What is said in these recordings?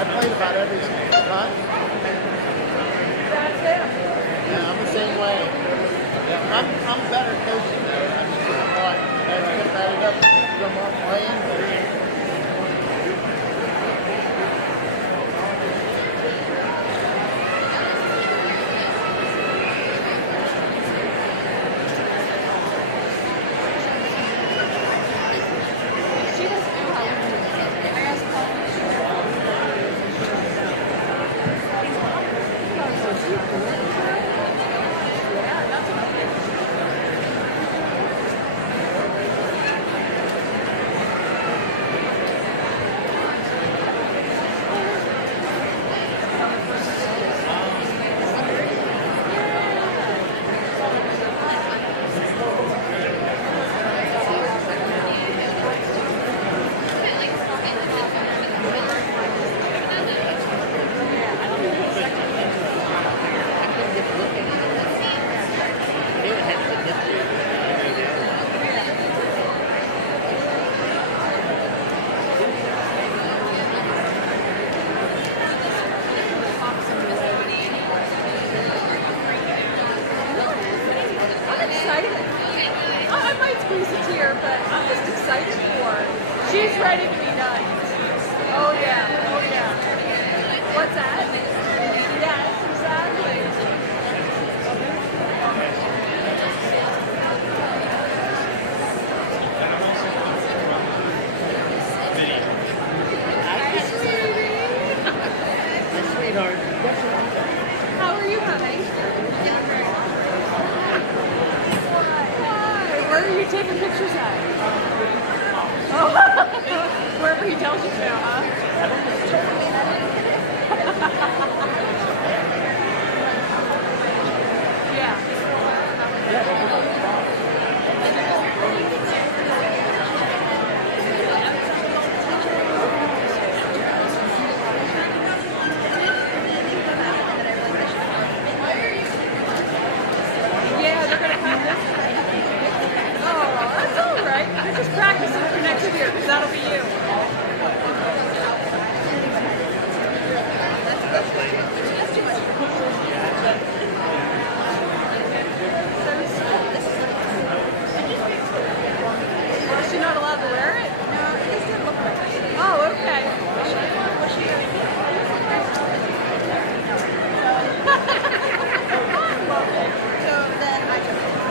I played about every spot. That's it. Yeah, I'm the same way. Yeah, I'm better coaching though. I mean, I had to get batted up, come up playing. She's ready to be nice. Oh yeah, oh yeah. What's that? Yes, exactly. Hi, Sweetheart. how are you, honey? Hi. Where are you taking pictures at? Oh, wherever he tells you to, huh? Yeah. Yeah, they're going to have this. Oh, that's all right. They're just practicing for next year, because that'll be you. Was she not allowed to wear it? No, it just didn't look like it. Oh, okay.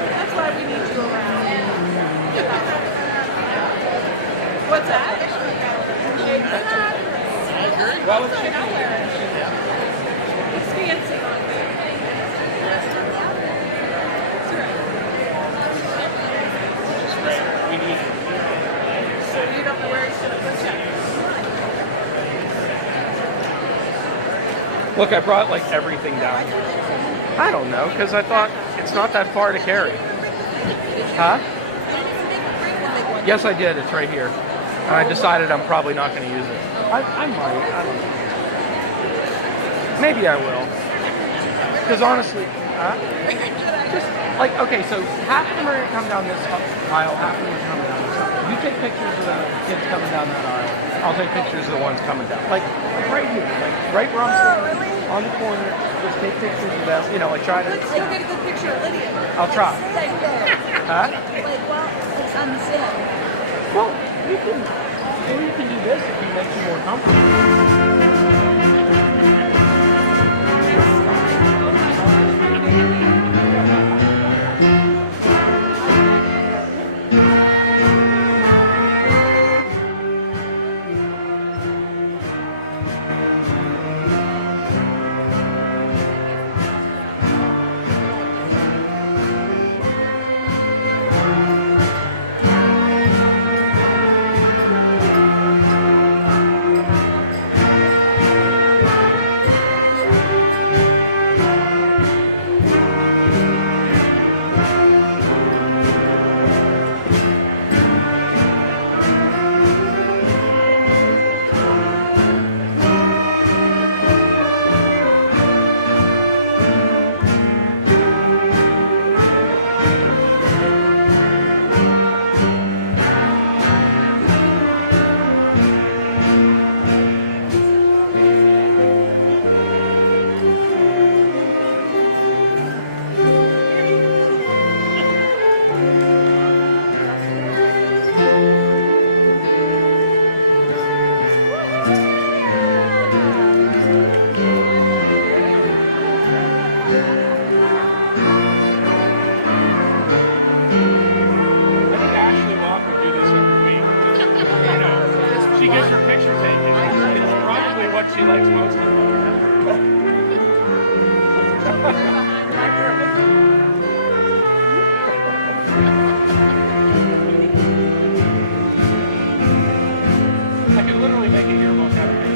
That's why we need you around. What's that? Exactly. I agree. Well, it's I'll wear it. It's fancy. That's right. We need So you don't know where he's going to put you. Look, I brought like everything down here. I don't know, because I thought it's not that far to carry. Huh? Yes, I did. It's right here. And I decided I'm probably not going to use it. I might. I don't know. Maybe I will. Because honestly, just like, okay, so half of them are going to come down this aisle, half of them are coming down this aisle. You take pictures of the kids coming down that aisle. I'll take pictures of the ones coming down. Like right here. Like right where I'm sitting. On the corner. Just take pictures of them. You know, like try to... You'll get a good picture of Lydia. I'll try. Huh? Well, it's on the set. Well, you can do this if it makes you more comfortable. She likes most of them. I could literally make a yearbook out of it.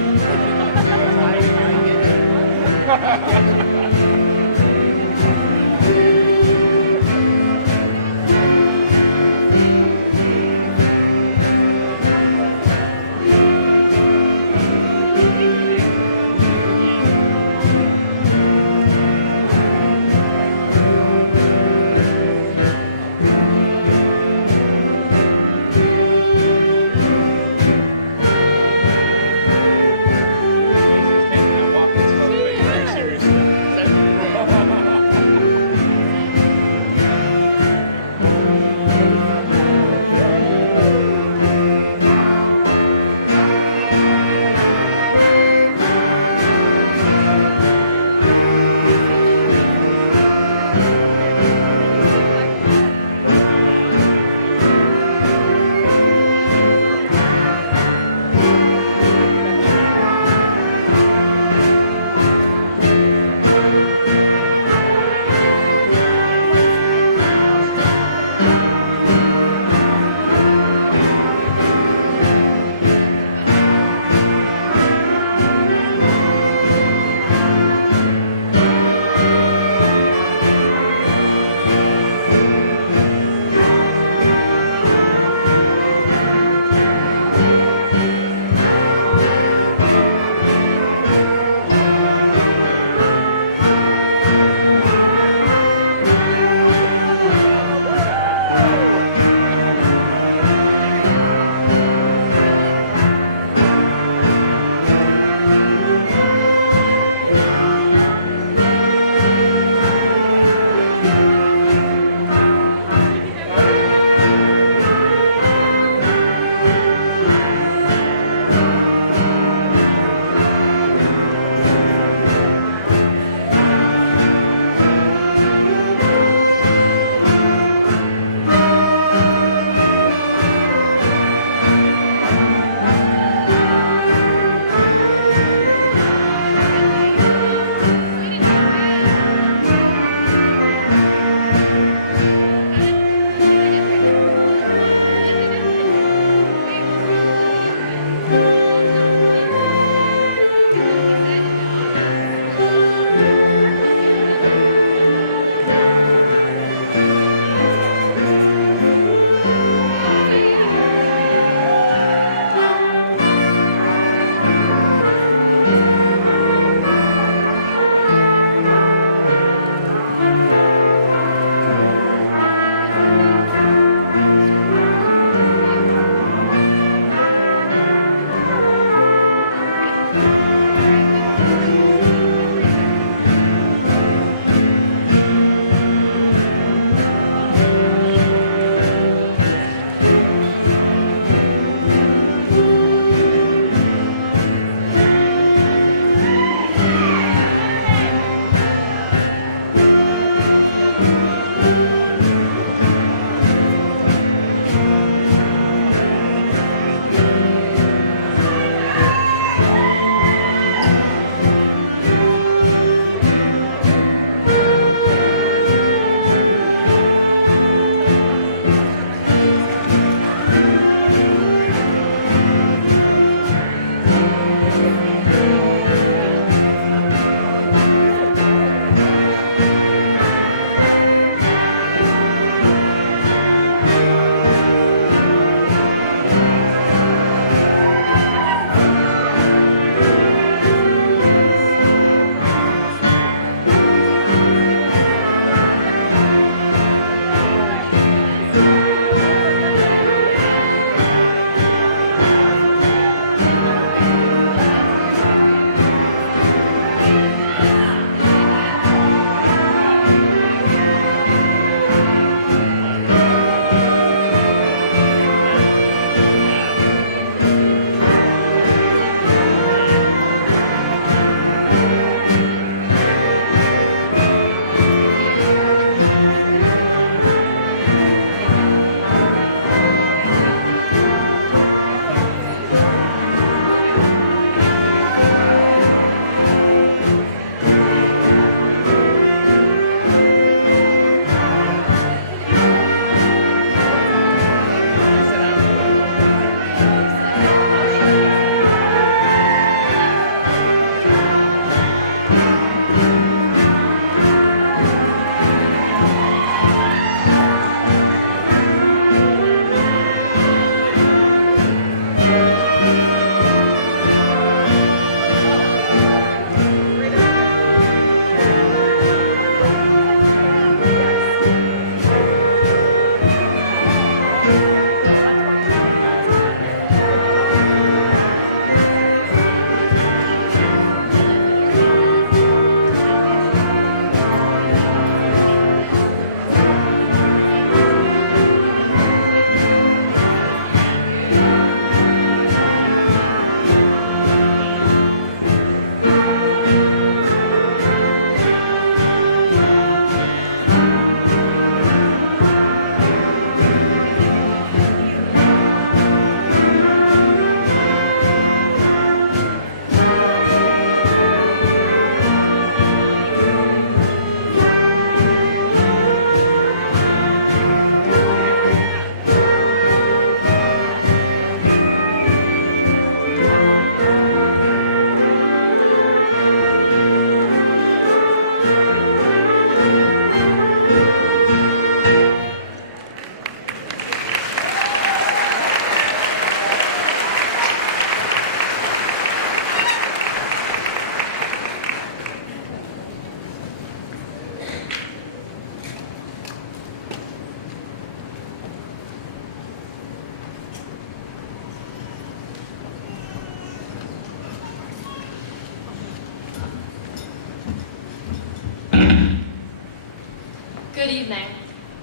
Good evening.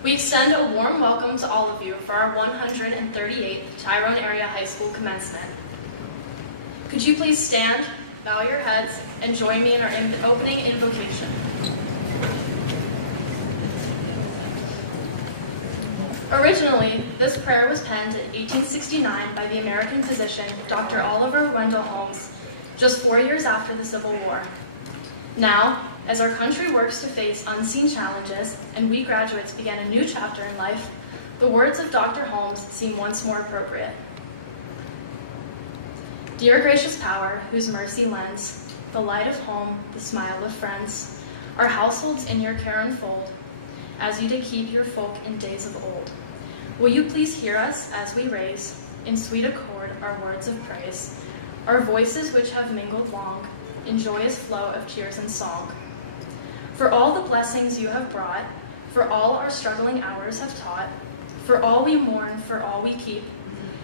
We extend a warm welcome to all of you for our 138th Tyrone Area High School Commencement. Could you please stand, bow your heads, and join me in our opening invocation. Originally, this prayer was penned in 1869 by the American physician Dr. Oliver Wendell Holmes, just 4 years after the Civil War. Now, as our country works to face unseen challenges and we graduates begin a new chapter in life, the words of Dr. Holmes seem once more appropriate. Dear gracious power, whose mercy lends, the light of home, the smile of friends, our households in your care unfold, as you did keep your folk in days of old. Will you please hear us as we raise, in sweet accord, our words of praise, our voices which have mingled long, in joyous flow of cheers and song. For all the blessings you have brought, for all our struggling hours have taught, for all we mourn, for all we keep,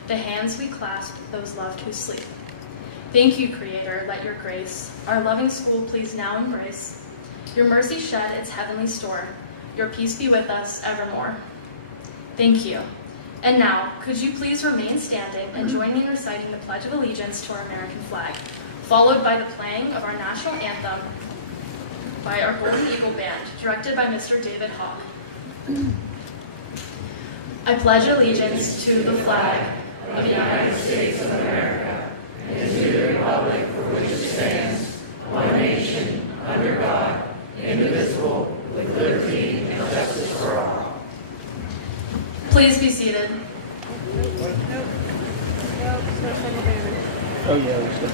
the hands we clasp, those loved who sleep. Thank you, Creator, let your grace, our loving school please now embrace. Your mercy shed its heavenly store, your peace be with us evermore. Thank you. And now, could you please remain standing and join me in reciting the Pledge of Allegiance to our American flag, followed by the playing of our national anthem by our Golden Eagle Band, directed by Mr. David Hawk. I pledge allegiance to the flag of the United States of America and to the republic for which it stands, one nation, under God, indivisible, with liberty and justice for all. Please be seated. Oh yeah, that's good.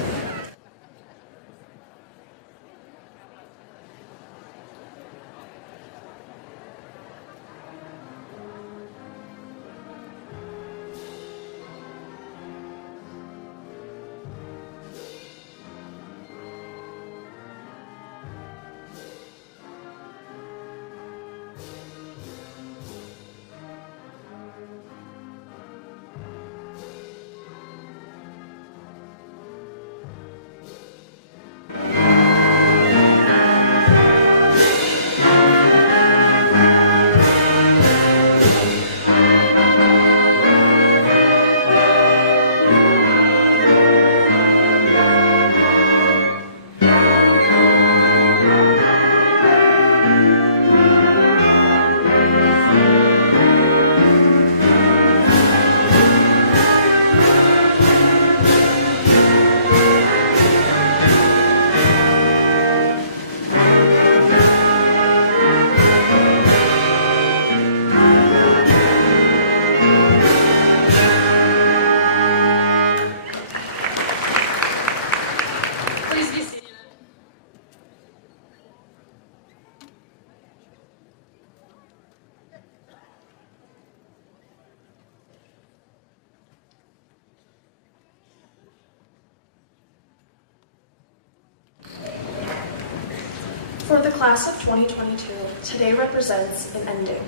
For the class of 2022, today represents an ending.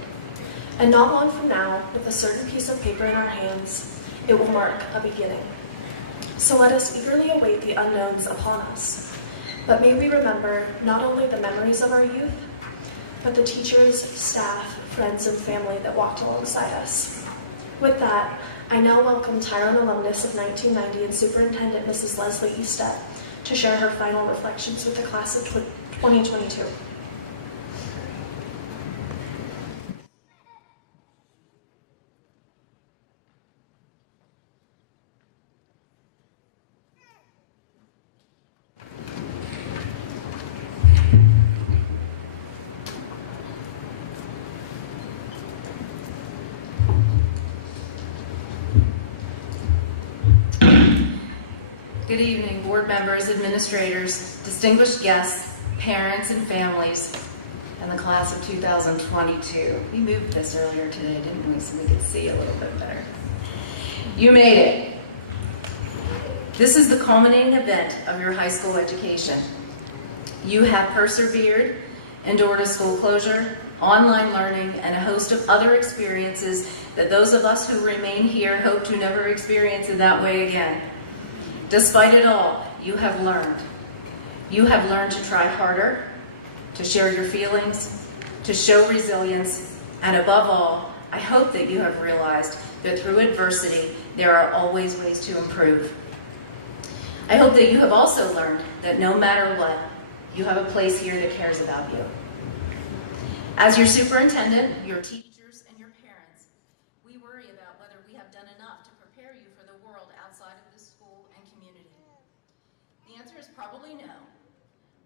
And not long from now, with a certain piece of paper in our hands, it will mark a beginning. So let us eagerly await the unknowns upon us. But may we remember not only the memories of our youth, but the teachers, staff, friends, and family that walked alongside us. With that, I now welcome Tyrone alumnus of 1990 and Superintendent Mrs. Leslie Eastet to share her final reflections with the class of 2022. Good evening, board members, administrators, distinguished guests, parents, and families, and the class of 2022. We moved this earlier today, didn't we, so we could see a little bit better. You made it. This is the culminating event of your high school education. You have persevered, endured a school closure, online learning, and a host of other experiences that those of us who remain here hope to never experience in that way again. Despite it all, you have learned. You have learned to try harder, to share your feelings, to show resilience, and above all, I hope that you have realized that through adversity, there are always ways to improve. I hope that you have also learned that no matter what, you have a place here that cares about you. As your superintendent, your teachers, and your parents, we worry about whether we have done enough to prepare you for the world outside of this school and community. The answer is probably no,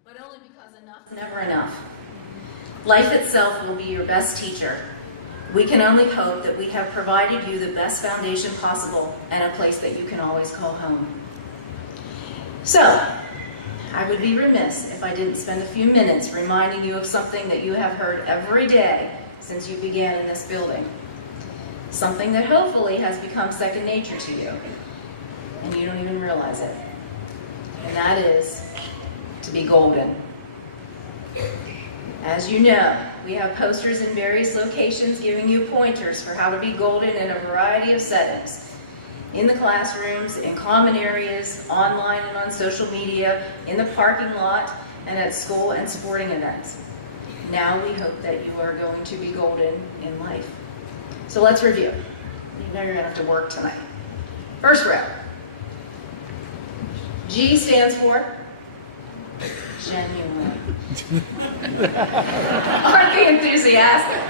but only because enough is never enough. Life itself will be your best teacher. We can only hope that we have provided you the best foundation possible and a place that you can always call home. So, I would be remiss if I didn't spend a few minutes reminding you of something that you have heard every day since you began in this building. Something that hopefully has become second nature to you, and you don't even realize it. And that is to be golden. As you know, we have posters in various locations giving you pointers for how to be golden in a variety of settings. In the classrooms, in common areas, online and on social media, in the parking lot, and at school and sporting events. Now we hope that you are going to be golden in life. So let's review. You know you're going to have to work tonight. First row. G stands for genuine. Aren't they enthusiastic?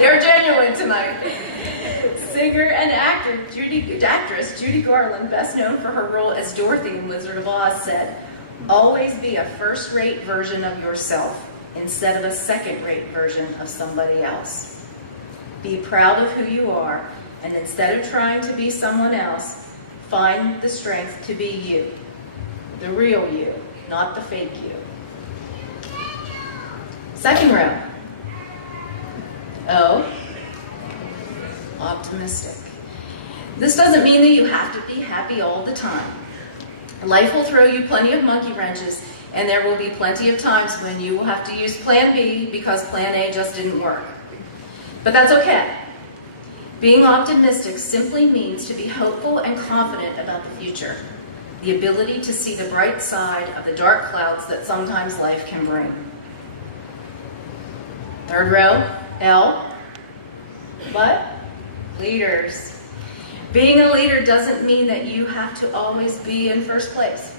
They're genuine tonight. Singer and actress Judy Garland, best known for her role as Dorothy in Wizard of Oz, said, "Always be a first-rate version of yourself instead of a second-rate version of somebody else. Be proud of who you are, and instead of trying to be someone else, find the strength to be you, the real you, not the fake you." Second row. O, optimistic. This doesn't mean that you have to be happy all the time. Life will throw you plenty of monkey wrenches, and there will be plenty of times when you will have to use Plan B because Plan A just didn't work. But that's okay. Being optimistic simply means to be hopeful and confident about the future, the ability to see the bright side of the dark clouds that sometimes life can bring. Third row, L. What? Leaders. Being a leader doesn't mean that you have to always be in first place.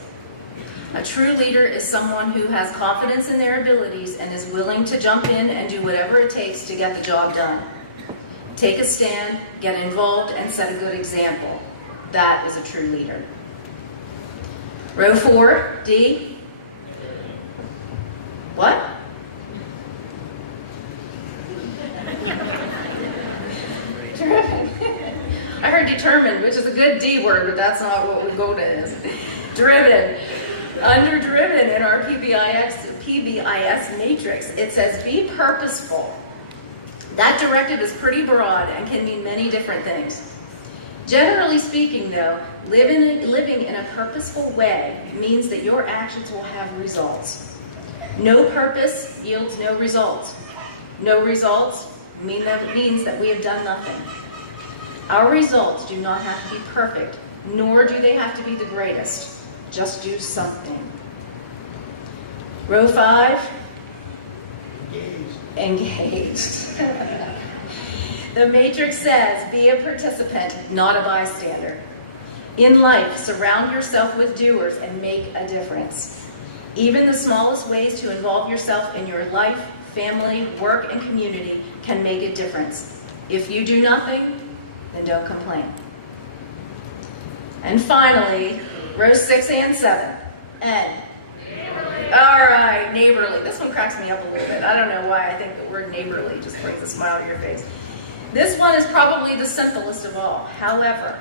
A true leader is someone who has confidence in their abilities and is willing to jump in and do whatever it takes to get the job done. Take a stand, get involved, and set a good example. That is a true leader. Row 4, D. What? Driven. I heard determined, which is a good D word, but that's not what golden is. Driven. Under driven in our PBIS matrix, it says be purposeful. That directive is pretty broad and can mean many different things. Generally speaking, though, living in a purposeful way means that your actions will have results. No purpose yields no results. No results means that we have done nothing. Our results do not have to be perfect, nor do they have to be the greatest. Just do something. Row 5. Engaged. The matrix says, be a participant, not a bystander. In life, surround yourself with doers and make a difference. Even the smallest ways to involve yourself in your life, family, work, and community can make a difference. If you do nothing, then don't complain. And finally, rows 6 and 7. N. All right, neighborly. This one cracks me up a little bit. I don't know why I think the word neighborly just brings a smile to your face. This one is probably the simplest of all. However,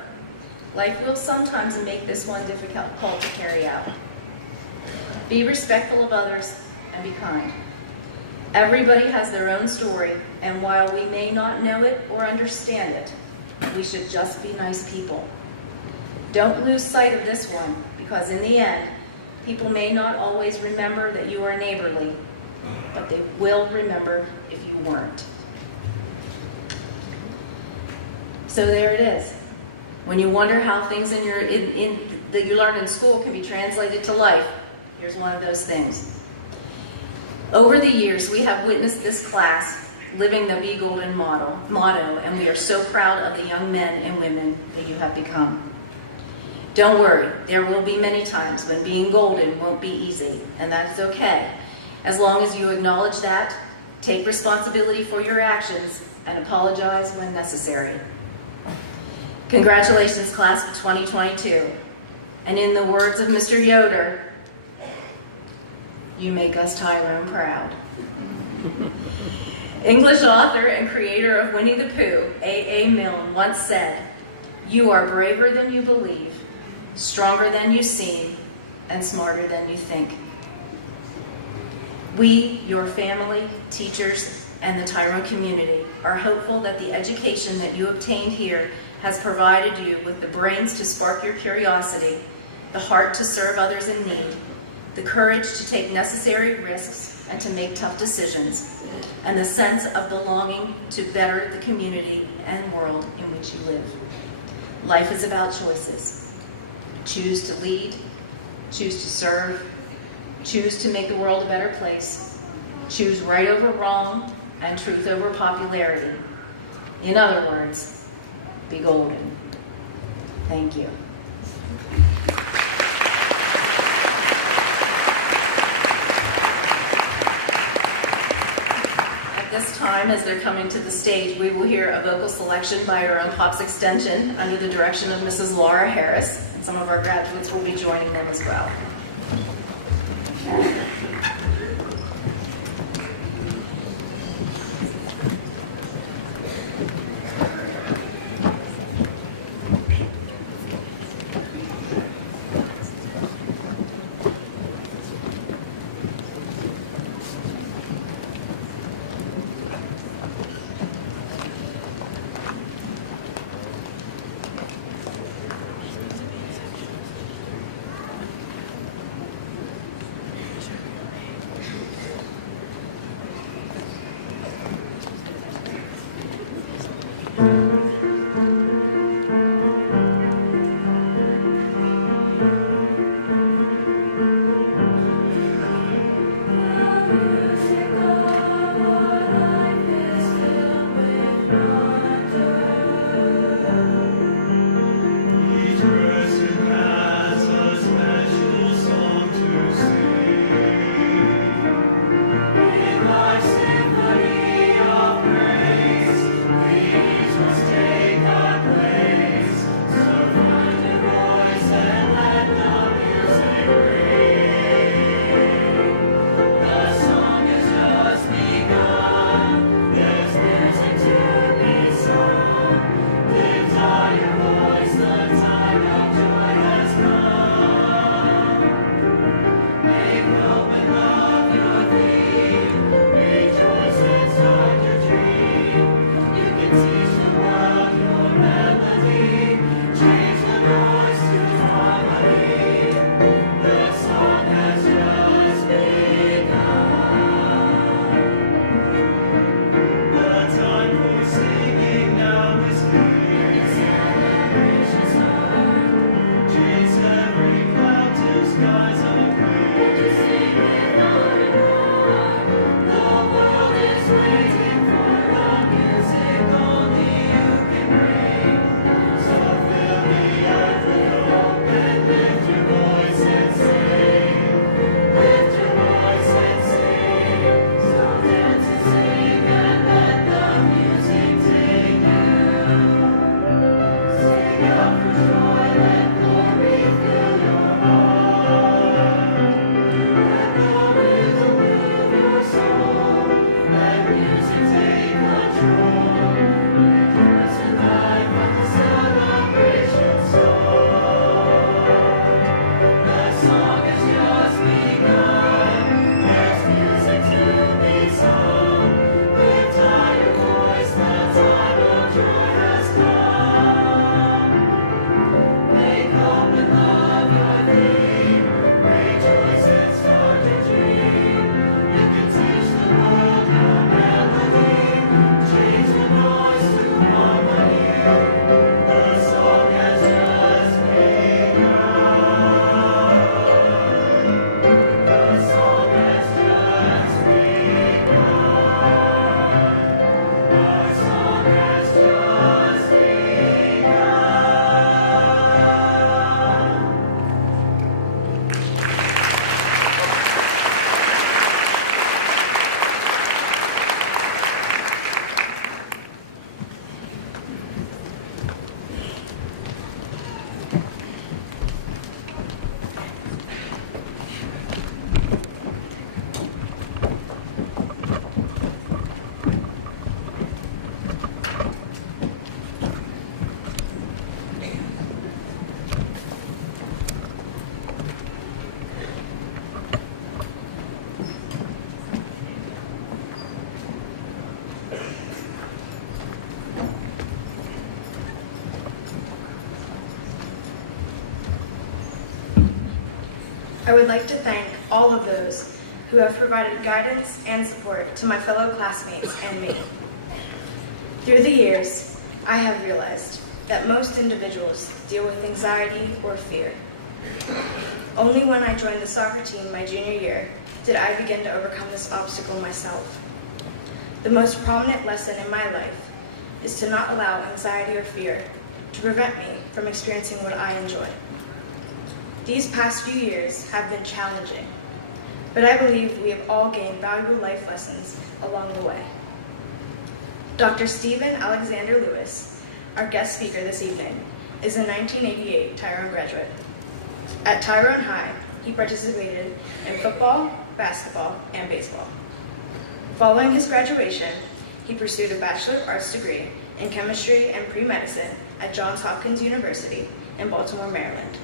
life will sometimes make this one difficult to carry out. Be respectful of others and be kind. Everybody has their own story, and while we may not know it or understand it, we should just be nice people. Don't lose sight of this one, because in the end, people may not always remember that you are neighborly, but they will remember if you weren't. So there it is. When you wonder how things that you learn in school can be translated to life, here's one of those things. Over the years, we have witnessed this class living the Be Golden motto, and we are so proud of the young men and women that you have become. Don't worry, there will be many times when being golden won't be easy, and that's okay, as long as you acknowledge that, take responsibility for your actions, and apologize when necessary. Congratulations, class of 2022. And in the words of Mr. Yoder, you make us Tyrone proud. English author and creator of Winnie the Pooh, A.A. Milne, once said, "You are braver than you believe, stronger than you seem, and smarter than you think." We, your family, teachers, and the Tyrone community are hopeful that the education that you obtained here has provided you with the brains to spark your curiosity, the heart to serve others in need, the courage to take necessary risks and to make tough decisions, and the sense of belonging to better the community and world in which you live. Life is about choices. Choose to lead, choose to serve, choose to make the world a better place, choose right over wrong and truth over popularity. In other words, be golden. Thank you. At this time, as they're coming to the stage, we will hear a vocal selection by our own Pops Extension under the direction of Mrs. Laura Harris, and some of our graduates will be joining them as well. I would like to thank all of those who have provided guidance and support to my fellow classmates and me. Through the years, I have realized that most individuals deal with anxiety or fear. Only when I joined the soccer team my junior year did I begin to overcome this obstacle myself. The most prominent lesson in my life is to not allow anxiety or fear to prevent me from experiencing what I enjoy. These past few years have been challenging, but I believe we have all gained valuable life lessons along the way. Dr. Stephen Alexander Lewis, our guest speaker this evening, is a 1988 Tyrone graduate. At Tyrone High, he participated in football, basketball, and baseball. Following his graduation, he pursued a Bachelor of Arts degree in chemistry and pre-medicine at Johns Hopkins University in Baltimore, Maryland.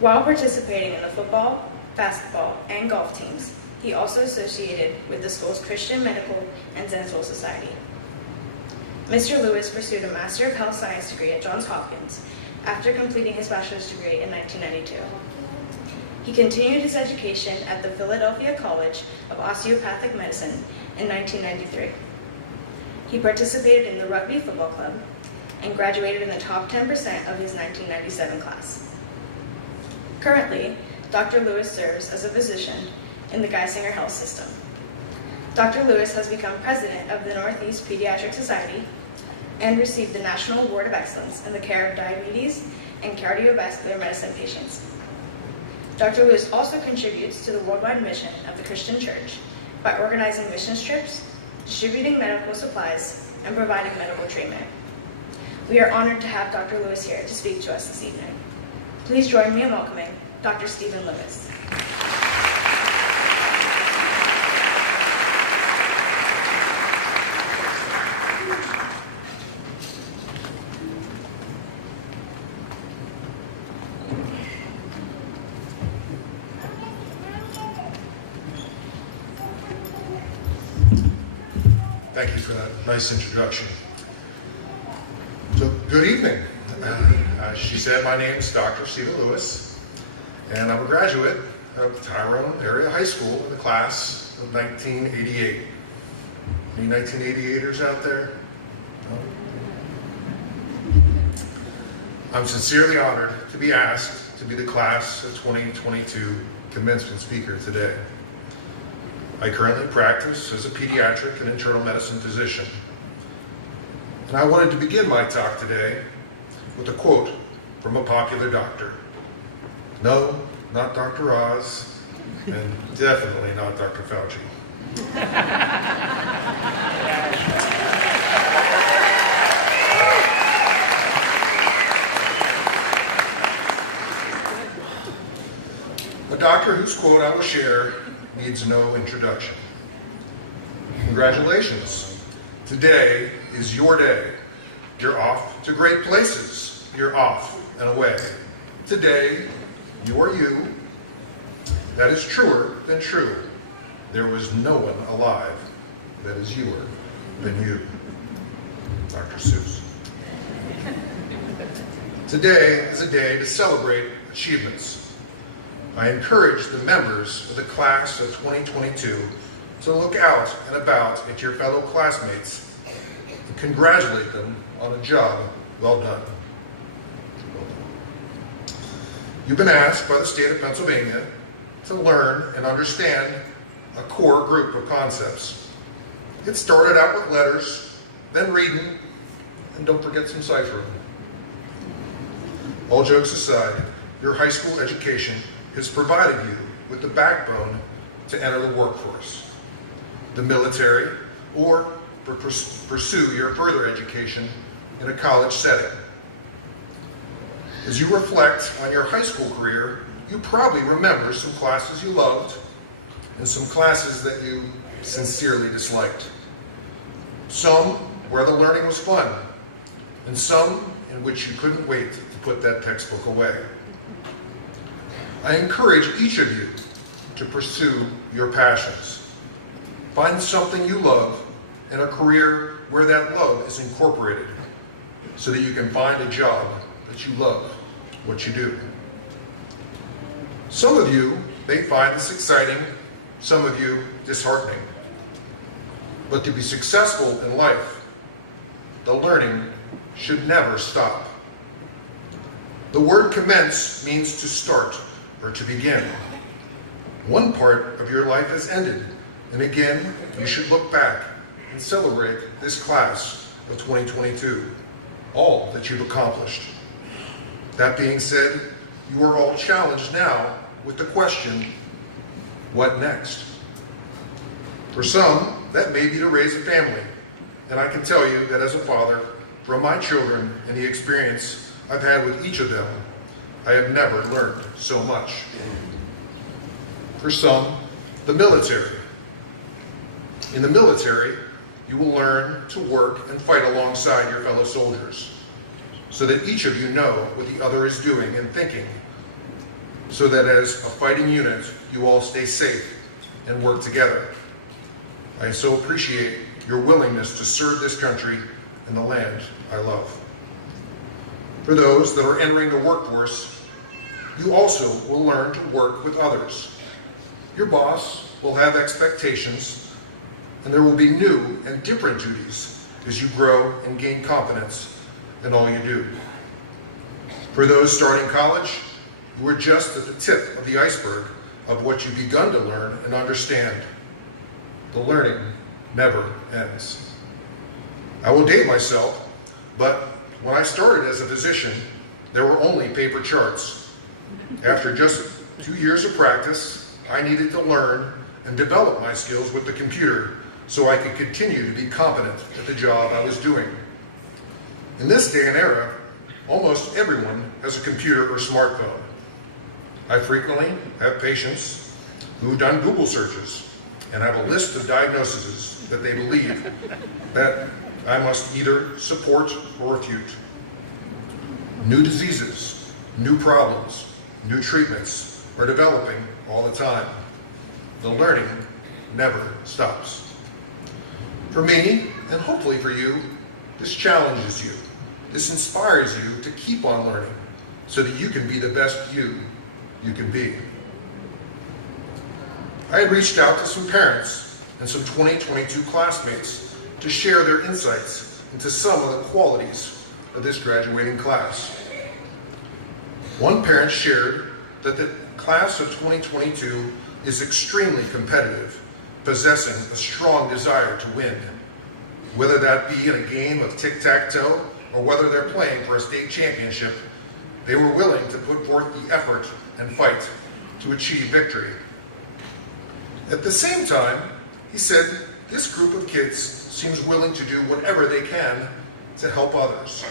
While participating in the football, basketball, and golf teams, he also associated with the school's Christian Medical and Dental Society. Mr. Lewis pursued a Master of Health Science degree at Johns Hopkins after completing his bachelor's degree in 1992. He continued his education at the Philadelphia College of Osteopathic Medicine in 1993. He participated in the Rugby Football Club and graduated in the top 10% of his 1997 class. Currently, Dr. Lewis serves as a physician in the Geisinger Health System. Dr. Lewis has become president of the Northeast Pediatric Society and received the National Award of Excellence in the care of diabetes and cardiovascular medicine patients. Dr. Lewis also contributes to the worldwide mission of the Christian Church by organizing mission trips, distributing medical supplies, and providing medical treatment. We are honored to have Dr. Lewis here to speak to us this evening. Please join me in welcoming Dr. Stephen Lewis. Thank you for that nice introduction. So, good evening. As she said, my name is Dr. Stephen Lewis, and I'm a graduate of Tyrone Area High School in the class of 1988. Any 1988ers out there? No? I'm sincerely honored to be asked to be the class of 2022 commencement speaker today. I currently practice as a pediatric and internal medicine physician. And I wanted to begin my talk today with a quote from a popular doctor. No, not Dr. Oz, and definitely not Dr. Fauci. A doctor whose quote I will share needs no introduction. Congratulations. Today is your day. You're off to great places. You're off and away. Today, you are you. That is truer than true. There was no one alive that is youer than you. Dr. Seuss. Today is a day to celebrate achievements. I encourage the members of the class of 2022 to look out and about at your fellow classmates and congratulate them on a job well done. You've been asked by the state of Pennsylvania to learn and understand a core group of concepts. It started out with letters, then reading, and don't forget some ciphering. All jokes aside, your high school education has provided you with the backbone to enter the workforce, the military, or pursue your further education in a college setting. As you reflect on your high school career, you probably remember some classes you loved and some classes that you sincerely disliked. Some where the learning was fun, and some in which you couldn't wait to put that textbook away. I encourage each of you to pursue your passions. Find something you love and a career where that love is incorporated so that you can find a job that you love what you do. Some of you may find this exciting, some of you disheartening. But to be successful in life, the learning should never stop. The word commence means to start or to begin. One part of your life has ended, and again, you should look back and celebrate this class of 2022, all that you've accomplished. That being said, you are all challenged now with the question, what next? For some, that may be to raise a family, and I can tell you that as a father, from my children and the experience I've had with each of them, I have never learned so much. For some, the military. In the military, you will learn to work and fight alongside your fellow soldiers, so that each of you know what the other is doing and thinking, so that as a fighting unit, you all stay safe and work together. I so appreciate your willingness to serve this country and the land I love. For those that are entering the workforce, you also will learn to work with others. Your boss will have expectations, and there will be new and different duties as you grow and gain confidence in all you do. For those starting college, you are just at the tip of the iceberg of what you've begun to learn and understand. The learning never ends. I will date myself, but when I started as a physician, there were only paper charts. After just 2 years of practice, I needed to learn and develop my skills with the computer so I could continue to be competent at the job I was doing. In this day and era, almost everyone has a computer or smartphone. I frequently have patients who've done Google searches and have a list of diagnoses that they believe that I must either support or refute. New diseases, new problems, new treatments are developing all the time. The learning never stops. For me, and hopefully for you, this challenges you. This inspires you to keep on learning so that you can be the best you can be. I had reached out to some parents and some 2022 classmates to share their insights into some of the qualities of this graduating class. One parent shared that the class of 2022 is extremely competitive, possessing a strong desire to win, whether that be in a game of tic-tac-toe or whether they're playing for a state championship. They were willing to put forth the effort and fight to achieve victory. At the same time, he said, this group of kids seems willing to do whatever they can to help others.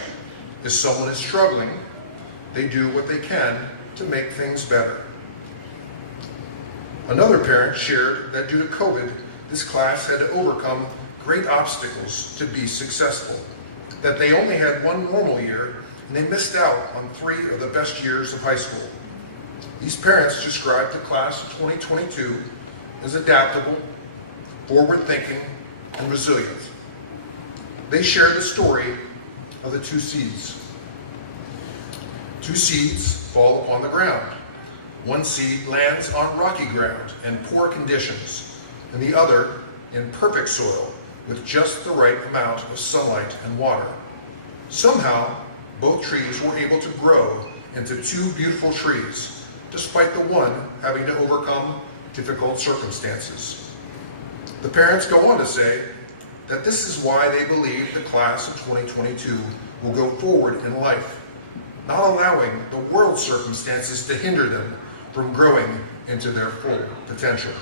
If someone is struggling, they do what they can to make things better. Another parent shared that due to COVID, this class had to overcome great obstacles to be successful, that they only had one normal year and they missed out on 3 of the best years of high school. These parents described the class of 2022 as adaptable, forward-thinking, and resilient. They shared the story of the 2 seeds. 2 seeds fall upon the ground. One seed lands on rocky ground and poor conditions, and the other in perfect soil with just the right amount of sunlight and water. Somehow, both trees were able to grow into 2 beautiful trees, despite the one having to overcome difficult circumstances. The parents go on to say that this is why they believe the class of 2022 will go forward in life, not allowing the world's circumstances to hinder them from growing into their full potential.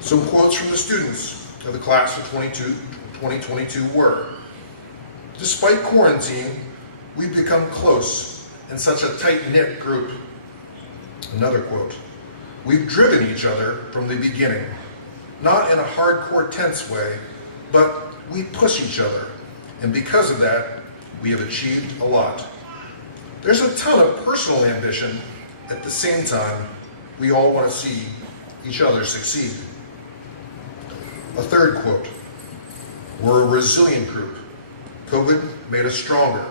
Some quotes from the students of the class of 2022 were, despite quarantine, we've become close and such a tight-knit group. Another quote, we've driven each other from the beginning, not in a hardcore tense way, but we push each other, and because of that, we have achieved a lot. There's a ton of personal ambition. At the same time, we all want to see each other succeed. A third quote, we're a resilient group. COVID made us stronger,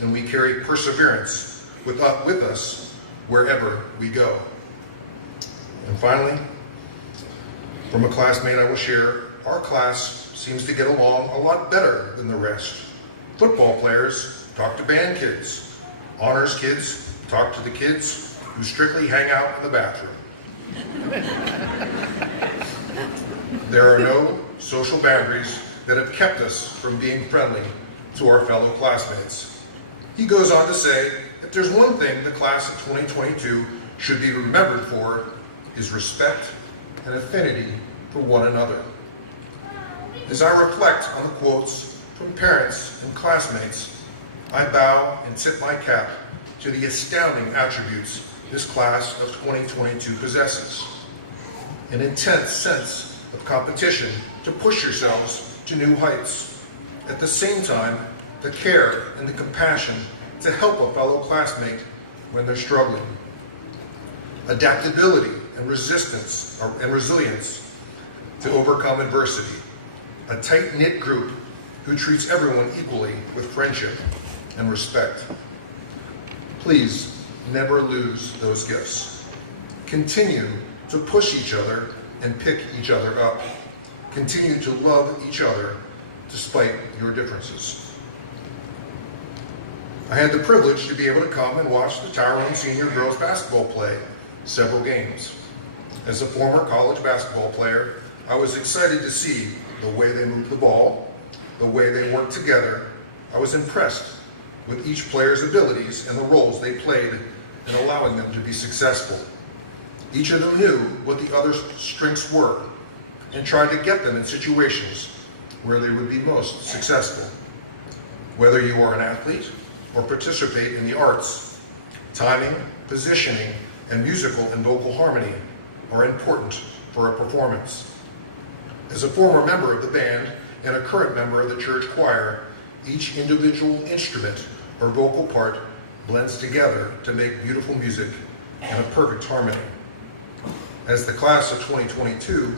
and we carry perseverance with us wherever we go. And finally, from a classmate I will share, our class seems to get along a lot better than the rest. Football players talk to band kids. Honors kids talk to the kids who strictly hang out in the bathroom. There are no social boundaries that have kept us from being friendly to our fellow classmates. He goes on to say, if there's one thing the class of 2022 should be remembered for, is respect and affinity for one another. As I reflect on the quotes from parents and classmates, I bow and tip my cap to the astounding attributes this class of 2022 possesses. An intense sense of competition to push yourselves to new heights. At the same time, the care and the compassion to help a fellow classmate when they're struggling. Adaptability and resilience to overcome adversity. A tight-knit group who treats everyone equally with friendship and respect. Please never lose those gifts. Continue to push each other and pick each other up. Continue to love each other despite your differences. I had the privilege to be able to come and watch the Tyrone senior girls basketball play several games. As a former college basketball player, I was excited to see the way they moved the ball, the way they worked together. I was impressed with each player's abilities and the roles they played in allowing them to be successful. Each of them knew what the other's strengths were and tried to get them in situations where they would be most successful. Whether you are an athlete or participate in the arts, timing, positioning, and musical and vocal harmony are important for a performance. As a former member of the band and a current member of the church choir, each individual instrument or vocal part blends together to make beautiful music and a perfect harmony. As the class of 2022,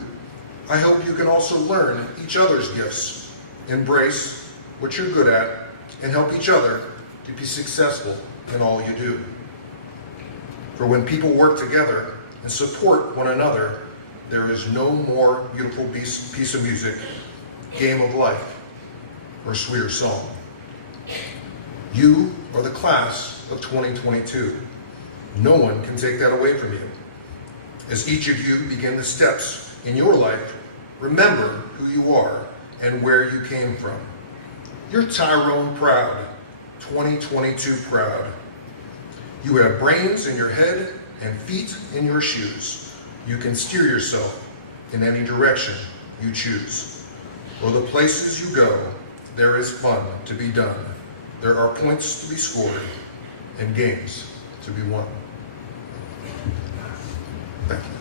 I hope you can also learn each other's gifts, embrace what you're good at, and help each other to be successful in all you do. For when people work together and support one another, there is no more beautiful piece of music, game of life, or sweeter song. You are the class of 2022. No one can take that away from you. As each of you begin the steps in your life, remember who you are and where you came from. You're Tyrone proud, 2022 proud. You have brains in your head and feet in your shoes. You can steer yourself in any direction you choose. For the places you go, there is fun to be done. There are points to be scored and games to be won. Thank you.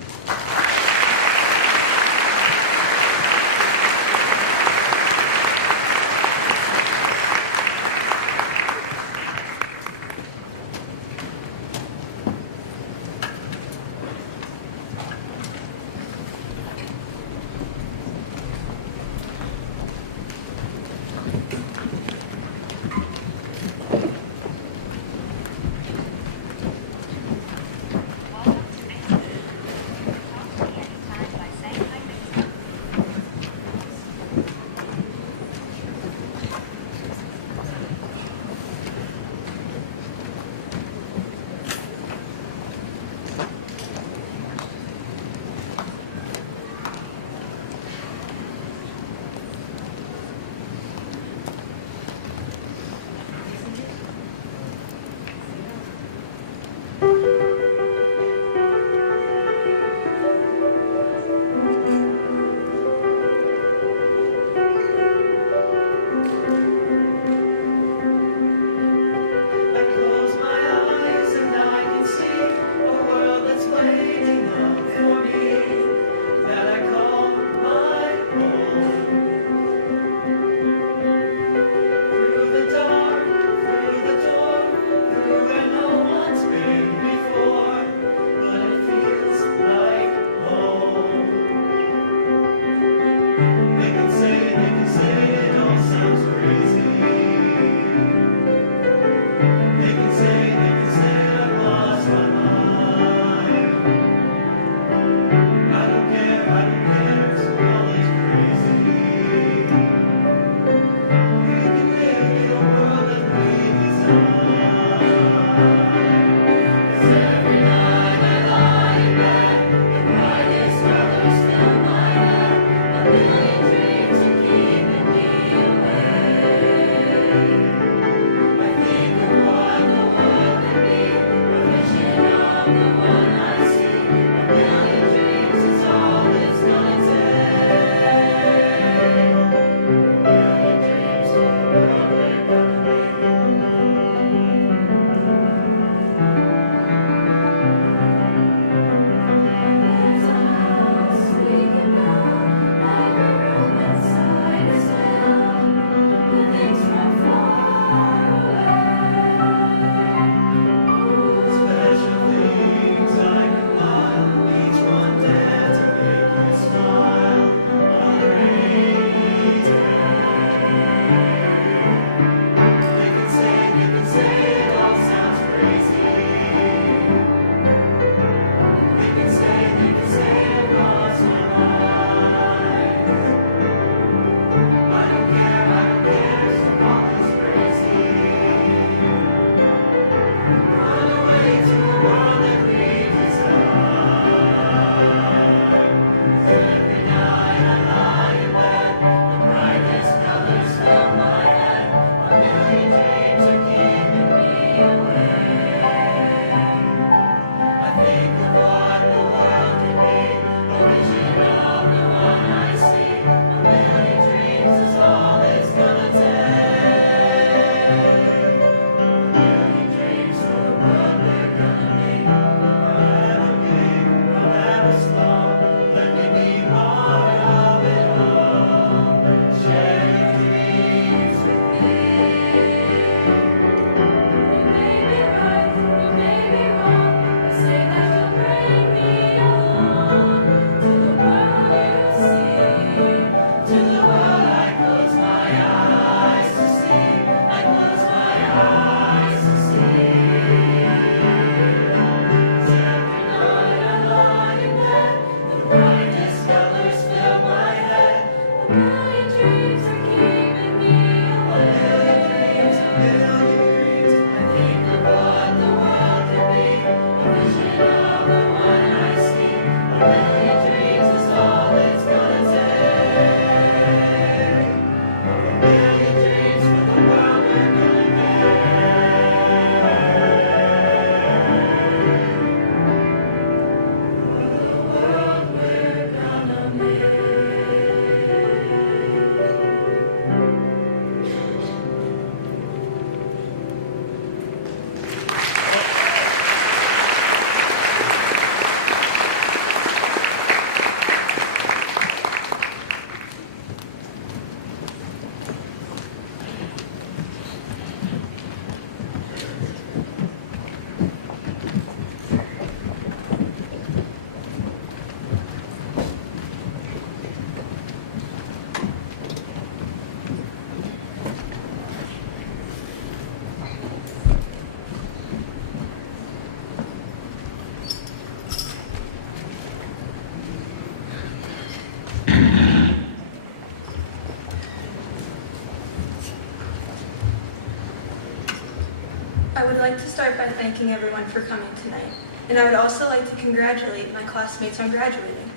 like to start by thanking everyone for coming tonight, and I would also like to congratulate my classmates on graduating.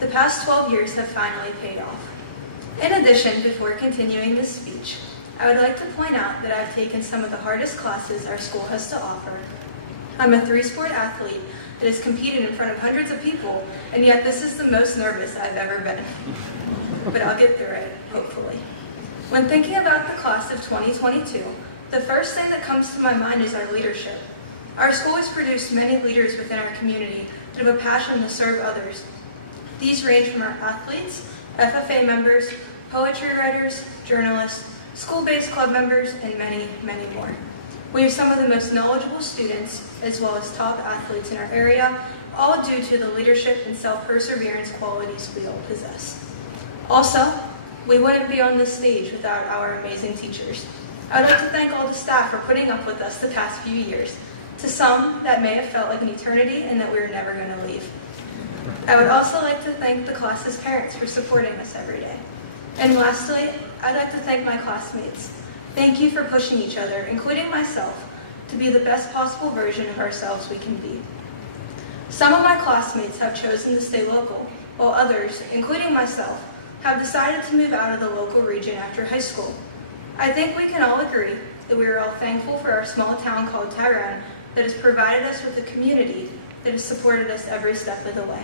The past 12 years have finally paid off. In addition, before continuing this speech, I would like to point out that I've taken some of the hardest classes our school has to offer. I'm a 3-sport athlete that has competed in front of hundreds of people, and yet this is the most nervous I've ever been. But I'll get through it, hopefully. When thinking about the class of 2022, the first thing that comes to my mind is our leadership. Our school has produced many leaders within our community that have a passion to serve others. These range from our athletes, FFA members, poetry writers, journalists, school-based club members, and many, many more. We have some of the most knowledgeable students, as well as top athletes in our area, all due to the leadership and self-perseverance qualities we all possess. Also, we wouldn't be on this stage without our amazing teachers. I would like to thank all the staff for putting up with us the past few years. To some, that may have felt like an eternity and that we were never going to leave. I would also like to thank the class's parents for supporting us every day. And lastly, I'd like to thank my classmates. Thank you for pushing each other, including myself, to be the best possible version of ourselves we can be. Some of my classmates have chosen to stay local, while others, including myself, have decided to move out of the local region after high school. I think we can all agree that we are all thankful for our small town called Tyrone that has provided us with a community that has supported us every step of the way.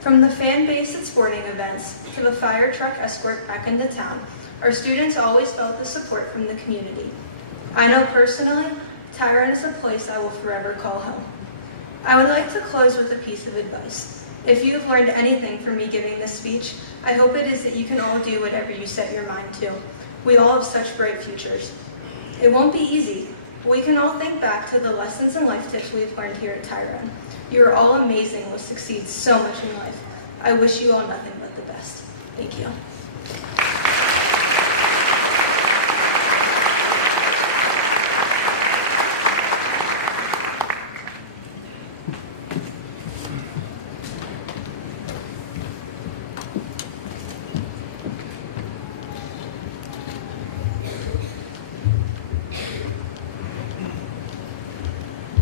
From the fan base at sporting events to the fire truck escort back into town, our students always felt the support from the community. I know personally, Tyrone is a place I will forever call home. I would like to close with a piece of advice. If you have learned anything from me giving this speech, I hope it is that you can all do whatever you set your mind to. We all have such bright futures. It won't be easy, but we can all think back to the lessons and life tips we've learned here at Tyrone. You are all amazing and will succeed so much in life. I wish you all nothing but the best. Thank you.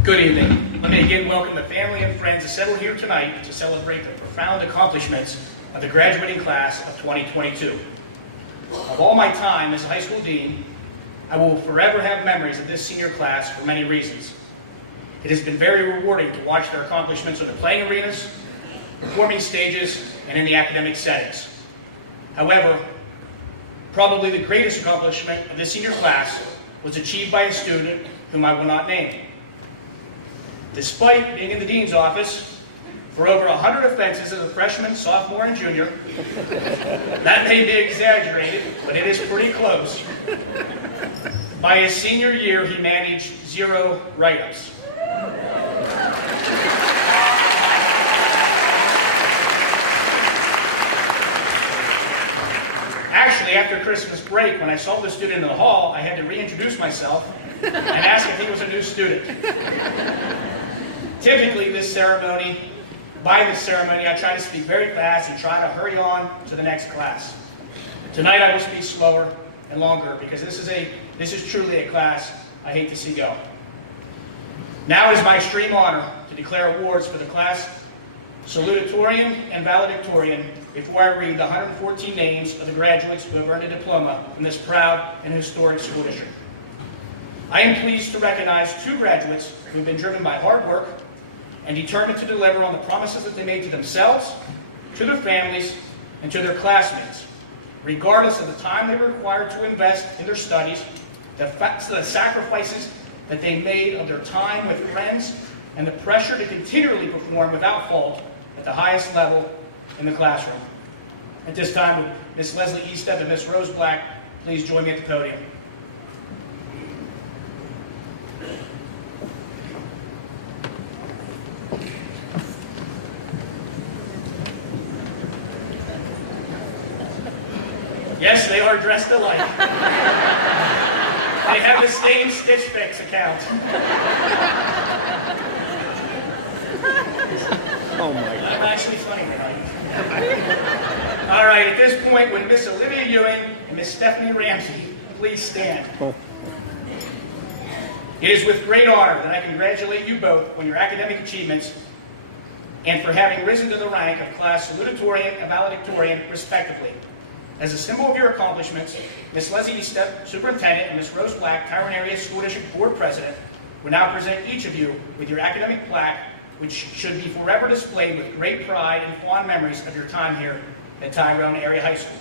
Good evening. Let me again welcome the family and friends assembled here tonight to celebrate the profound accomplishments of the graduating class of 2022. Of all my time as a high school dean, I will forever have memories of this senior class for many reasons. It has been very rewarding to watch their accomplishments on the playing arenas, performing stages, and in the academic settings. However, probably the greatest accomplishment of this senior class was achieved by a student whom I will not name. Despite being in the dean's office for over 100 offenses as a freshman, sophomore, and junior, that may be exaggerated, but it is pretty close. By his senior year, he managed 0 write-ups. Actually, after Christmas break, when I saw the student in the hall, I had to reintroduce myself and ask if he was a new student. Typically, by this ceremony, I try to speak very fast and try to hurry on to the next class. Tonight, I will speak slower and longer because this is truly a class I hate to see go. Now it is my extreme honor to declare awards for the class salutatorian and valedictorian before I read the 114 names of the graduates who have earned a diploma from this proud and historic school district. I am pleased to recognize 2 graduates who have been driven by hard work and determined to deliver on the promises that they made to themselves, to their families, and to their classmates, regardless of the time they were required to invest in their studies, the sacrifices that they made of their time with friends, and the pressure to continually perform without fault at the highest level in the classroom. At this time, would Ms. Leslie Eastep and Ms. Rose Black please join me at the podium. Yes, they are dressed alike. They have the same Stitch Fix account. Oh my God. I'm actually funny tonight. All right, at this point, would Miss Olivia Ewing and Miss Stephanie Ramsey please stand? It is with great honor that I congratulate you both on your academic achievements and for having risen to the rank of class salutatorian and valedictorian, respectively. As a symbol of your accomplishments, Ms. Leslie Estep, Superintendent, and Ms. Rose Black, Tyrone Area School District Board President, will now present each of you with your academic plaque, which should be forever displayed with great pride and fond memories of your time here at Tyrone Area High School.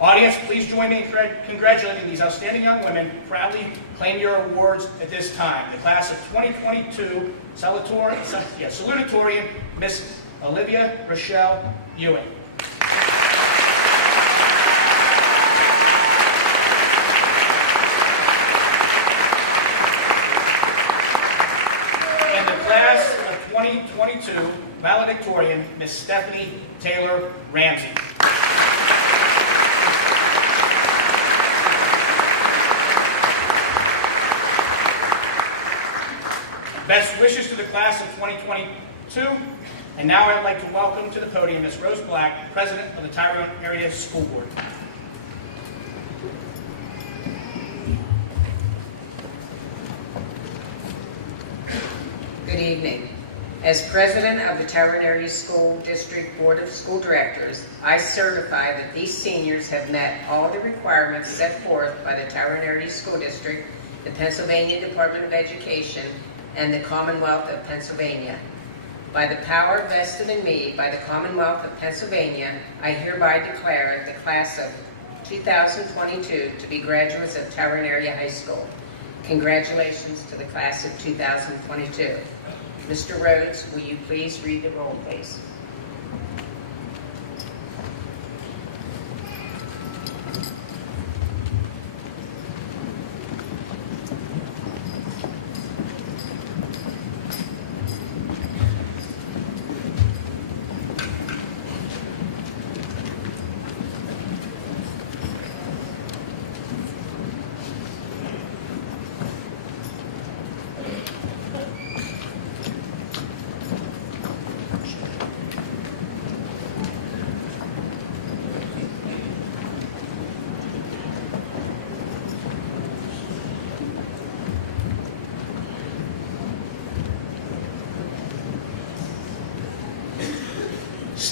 Audience, please join me in congratulating these outstanding young women. Proudly claim your awards at this time. The class of 2022 salutatorian, Miss Olivia Rochelle Ewing. And the class of 2022 valedictorian, Miss Stephanie Taylor Ramsey. Best wishes to the class of 2022. And now I'd like to welcome to the podium Ms. Rose Black, President of the Tyrone Area School Board. Good evening. As President of the Tyrone Area School District Board of School Directors, I certify that these seniors have met all the requirements set forth by the Tyrone Area School District, the Pennsylvania Department of Education, and the Commonwealth of Pennsylvania. By the power vested in me by the Commonwealth of Pennsylvania, I hereby declare the class of 2022 to be graduates of Tyrone Area High School. Congratulations to the class of 2022. Mr. Rhodes, will you please read the roll, please?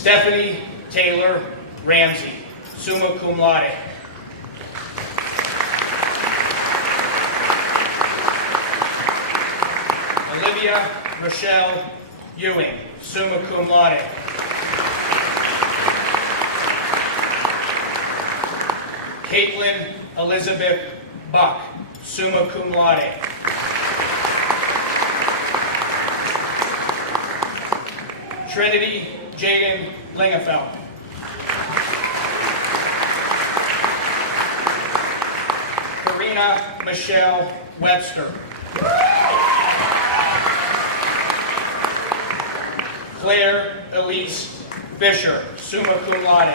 Stephanie Taylor Ramsey, summa cum laude. Olivia Rochelle Ewing, summa cum laude. Caitlin Elizabeth Buck, summa cum laude. Trinity Jaden Lingefeld. Karina Michelle Webster. Claire Elise Fisher, summa cum laude.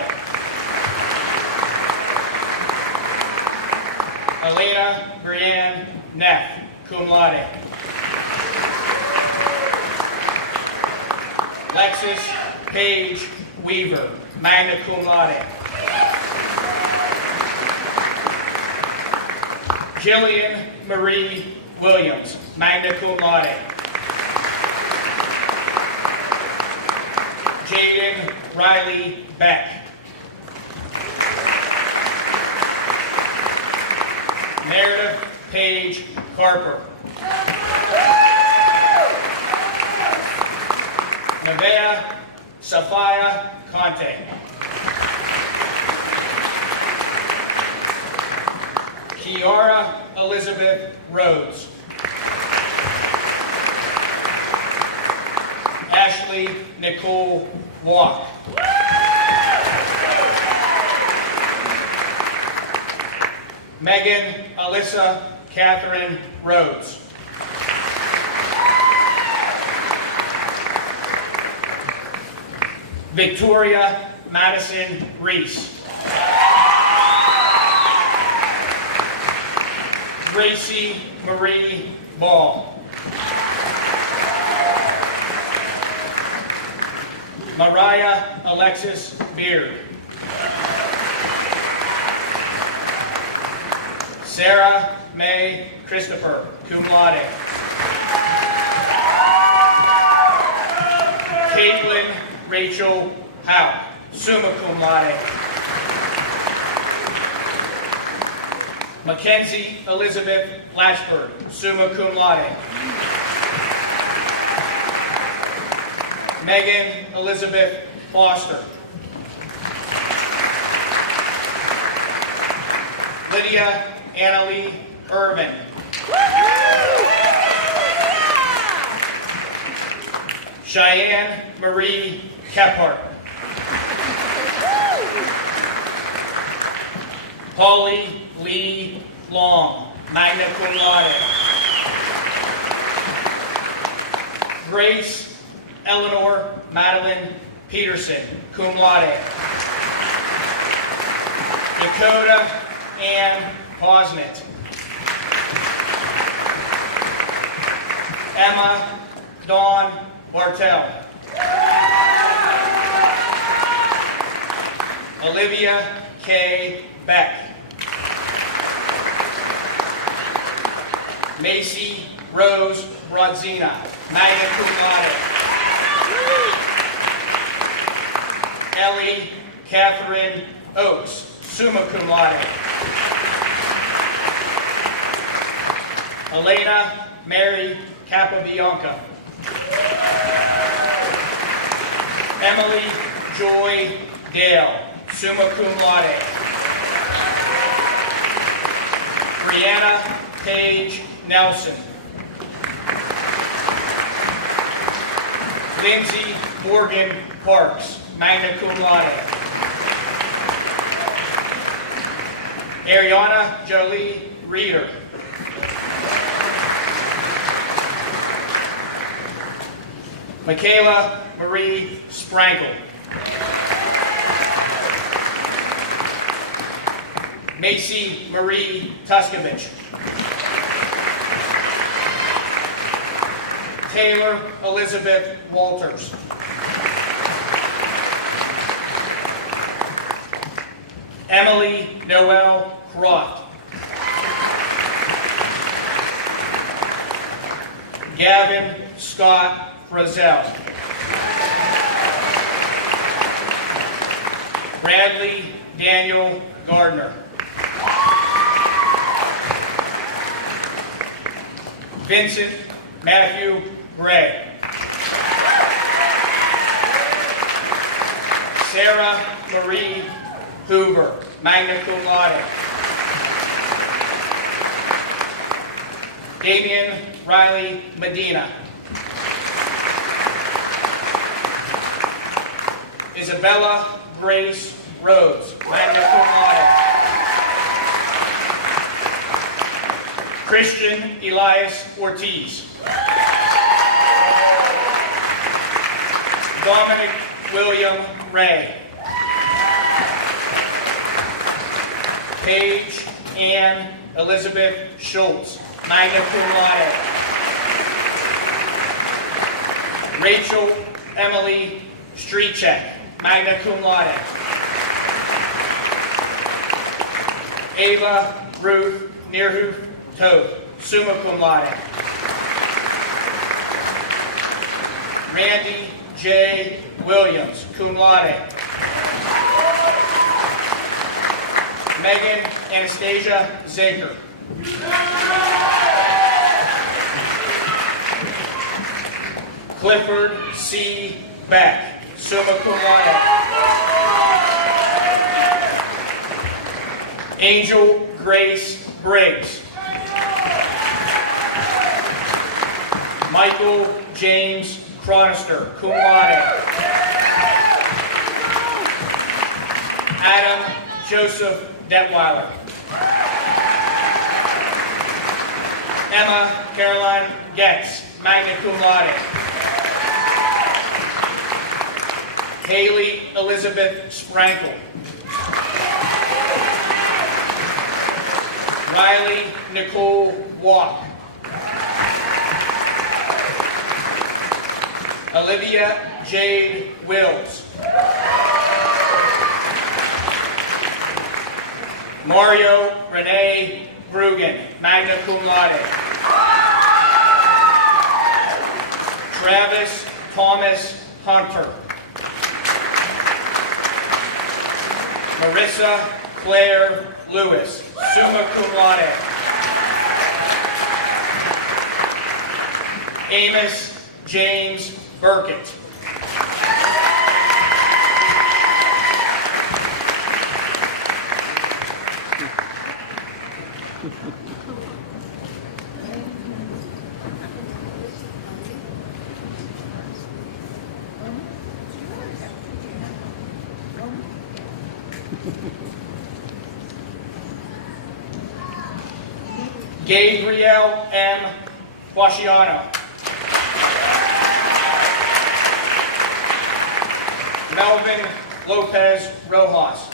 Elena Brianne Neff, cum laude. Lexis Paige Weaver, magna cum laude. Jillian Marie Williams, magna cum laude. Jaden Riley Beck. Meredith Paige Carper. Nevea Safia Conte. Kiara Elizabeth Rhodes. Ashley Nicole Walk. Megan Alyssa Catherine Rhodes. Victoria Madison Reese. Gracie Marie Ball. Mariah Alexis Sarah May Christopher, cum laude. Caitlin Rachel Howe, summa cum laude. Mackenzie Elizabeth Blatchford, summa cum laude. Megan Elizabeth Foster. Lydia Annalie Irvin. Cheyenne Marie Kephart. Polly Lee Long, magna cum laude. Grace Eleanor Madeline Peterson, cum laude. Dakota Ann Posnett. Emma Dawn Bartell. Olivia K. Beck. Macy Rose Brodzina, magna cum laude. Ellie Catherine Oakes, summa cum laude. Elena Mary Capabianca. Emily Joy Dale, summa cum laude. Brianna Paige Nelson. Lindsay Morgan Parks, magna cum laude. Ariana Jolie Reeder. Michaela Marie Sprankle. Macy Marie Tuskovich. Taylor Elizabeth Walters. Emily Noel Croft. Gavin Scott Frizzell. Bradley Daniel Gardner. Vincent Matthew Gray. Sarah Marie Hoover, magna cum laude. Damian Riley Medina. Isabella Grace Rhodes, magna cum laude. Christian Elias Ortiz. Dominic William Ray. Paige Ann Elizabeth Schultz, magna cum laude. Rachel Emily Streetcheck, magna cum laude. Ava Ruth Neerhoof Toth, summa cum laude. Randy J. Williams, cum laude. Megan Anastasia Zinker. Clifford C. Beck, summa cum laude. Angel Grace Briggs. Michael James Chronister, cum laude. Adam Joseph Detweiler. Emma Caroline Getz, magna cum laude. Haley Elizabeth Sprankle. Riley Nicole Walk. Olivia Jade Wills. Mario Renee Brugan, magna cum laude. Travis Thomas Hunter. Marissa Claire Lewis, summa cum laude. Amos James Burkett. Gabriel M. Fasciano. Melvin Lopez Rojas.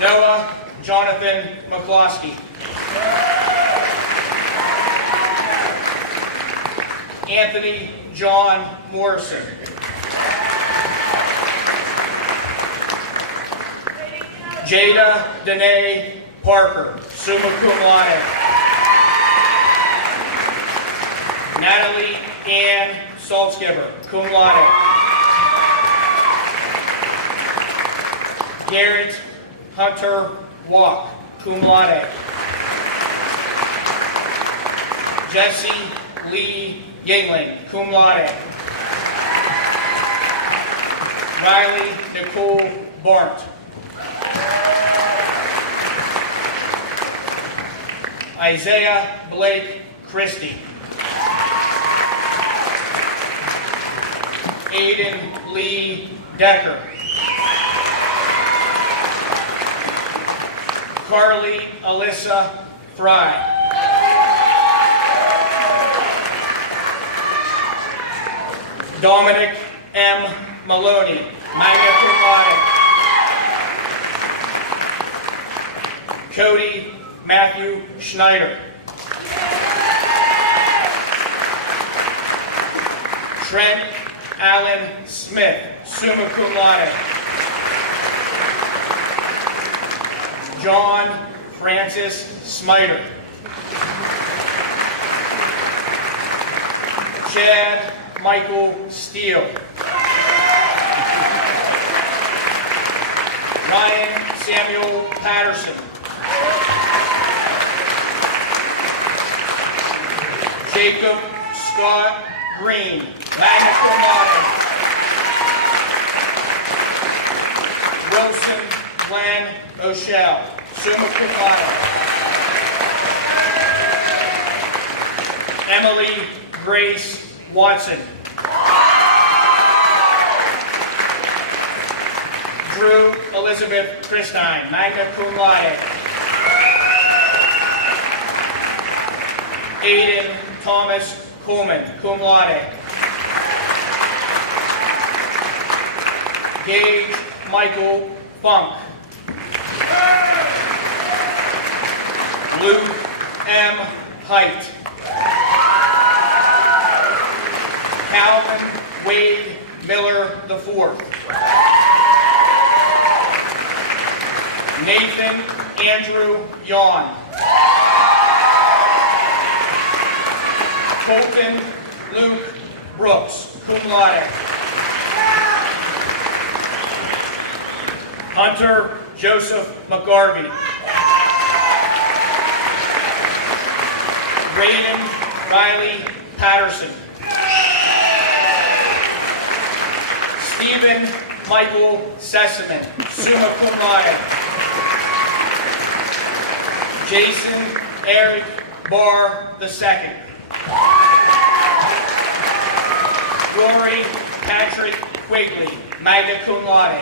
Noah Jonathan McCloskey. Anthony John Morrison. Jada Danae Parker, summa cum laude. Natalie Ann Saltzgiver, cum laude. Garrett Hunter Walk, cum laude. Jesse Lee Yingling, cum laude. Riley Nicole Barnt. Isaiah Blake Christie. Aiden Lee Decker. Carly Alyssa Fry. Dominic M. Maloney, magna cum laude. Cody Matthew Schneider. Trent Allen Smith, summa cum laude. John Francis Smiter. Chad Michael Steele. Ryan Samuel Patterson. Jacob Scott Green, magna cum laude. Wilson Glenn O'Shell, summa cum laude. Emily Grace Watson. Drew Elizabeth Christine, magna cum laude. Aiden Thomas Coleman, cum laude. Gage Michael Funk. Luke M. Height. Calvin Wade Miller IV. Nathan Andrew Yawn. Colton Luke Brooks, cum laude. Hunter Joseph McGarvey. Braden Riley Patterson. Stephen Michael Sessaman, summa cum laude. Jason Eric Barr II. Rory Patrick Quigley, magna cum laude.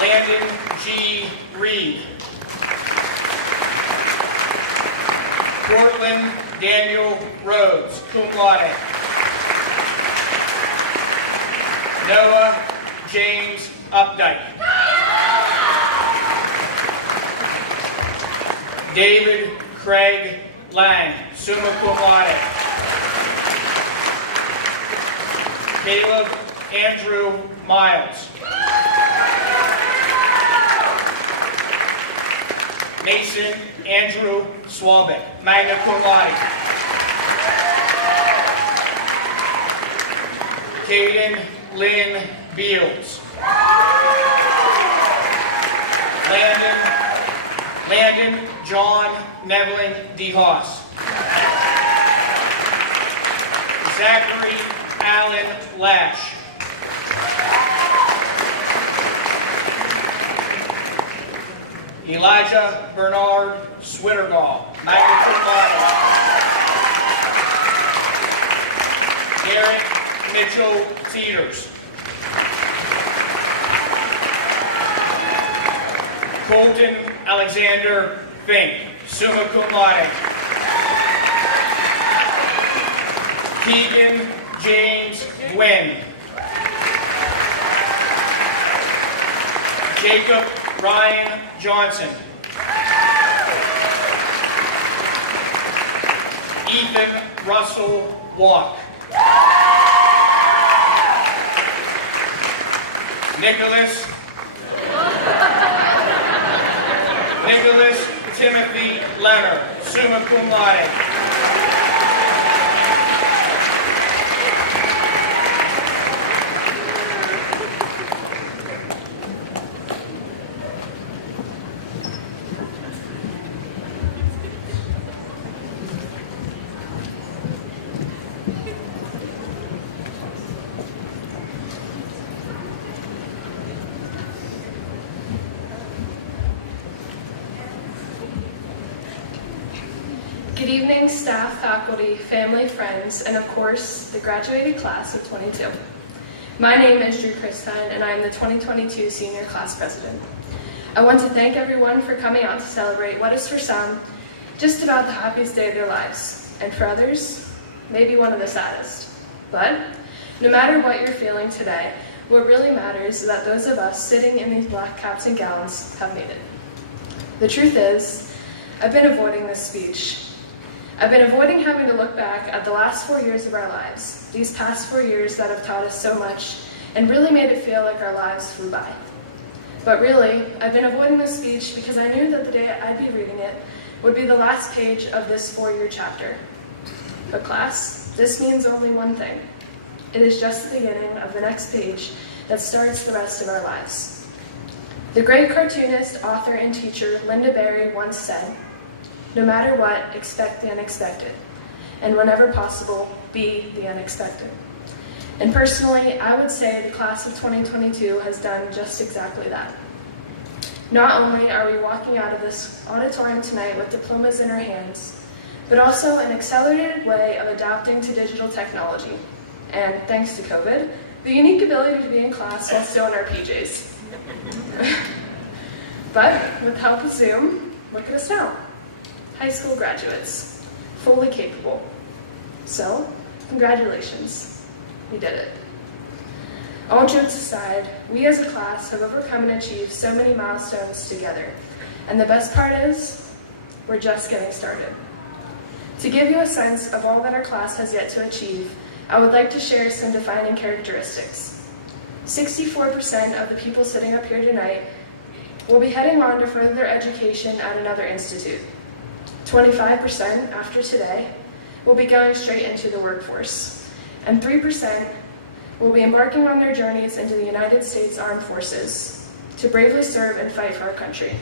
Landon G. Reed. Portland Daniel Rhodes, cum laude. Noah James Updike. David Craig Lang, summa cum laude. Caleb Andrew Miles. Mason Andrew Swalbeck, magna cum laude. Caden Lynn Beals. Landon John Neveling DeHaas. Zachary Allen Lash. Elijah Bernard Swittergall, magna cum laude. Garrett Mitchell Teeters. Colton Alexander Fink, summa cum laude. Keegan James Gwynn. Jacob Ryan Johnson. Ethan Russell Walk. Nicholas Timothy Leonard, summa cum laude. Good evening, staff, faculty, family, friends, and of course, the graduated class of 22. My name is Drew Christine, and I am the 2022 Senior Class President. I want to thank everyone for coming out to celebrate what is for some just about the happiest day of their lives, and for others, maybe one of the saddest. But no matter what you're feeling today, what really matters is that those of us sitting in these black caps and gowns have made it. The truth is, I've been avoiding this speech. I've been avoiding having to look back at the last 4 years of our lives, these past 4 years that have taught us so much and really made it feel like our lives flew by. But really, I've been avoiding this speech because I knew that the day I'd be reading it would be the last page of this 4-year chapter. But class, this means only one thing. It is just the beginning of the next page that starts the rest of our lives. The great cartoonist, author, and teacher Linda Berry once said, "No matter what, expect the unexpected, and whenever possible, be the unexpected." And personally, I would say the class of 2022 has done just exactly that. Not only are we walking out of this auditorium tonight with diplomas in our hands, but also an accelerated way of adapting to digital technology, and thanks to COVID, the unique ability to be in class while still in our PJs. But with the help of Zoom, look at us now. High school graduates, fully capable. So, congratulations, we did it. All jokes aside, we as a class have overcome and achieved so many milestones together. And the best part is, we're just getting started. To give you a sense of all that our class has yet to achieve, I would like to share some defining characteristics. 64% of the people sitting up here tonight will be heading on to further their education at another institute. 25% after today will be going straight into the workforce, and 3% will be embarking on their journeys into the United States Armed Forces to bravely serve and fight for our country,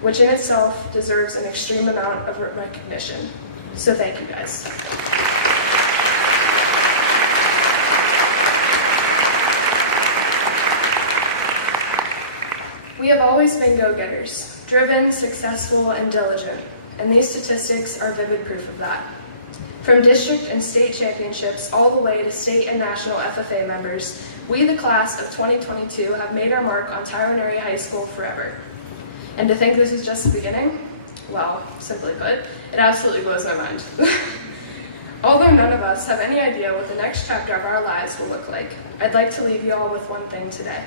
which in itself deserves an extreme amount of recognition. So thank you guys. We have always been go-getters, driven, successful, and diligent. And these statistics are vivid proof of that. From district and state championships all the way to state and national FFA members, we, the class of 2022, have made our mark on Tyrone Area High School forever. And to think this is just the beginning, well, simply put, it absolutely blows my mind. Although none of us have any idea what the next chapter of our lives will look like, I'd like to leave you all with one thing today.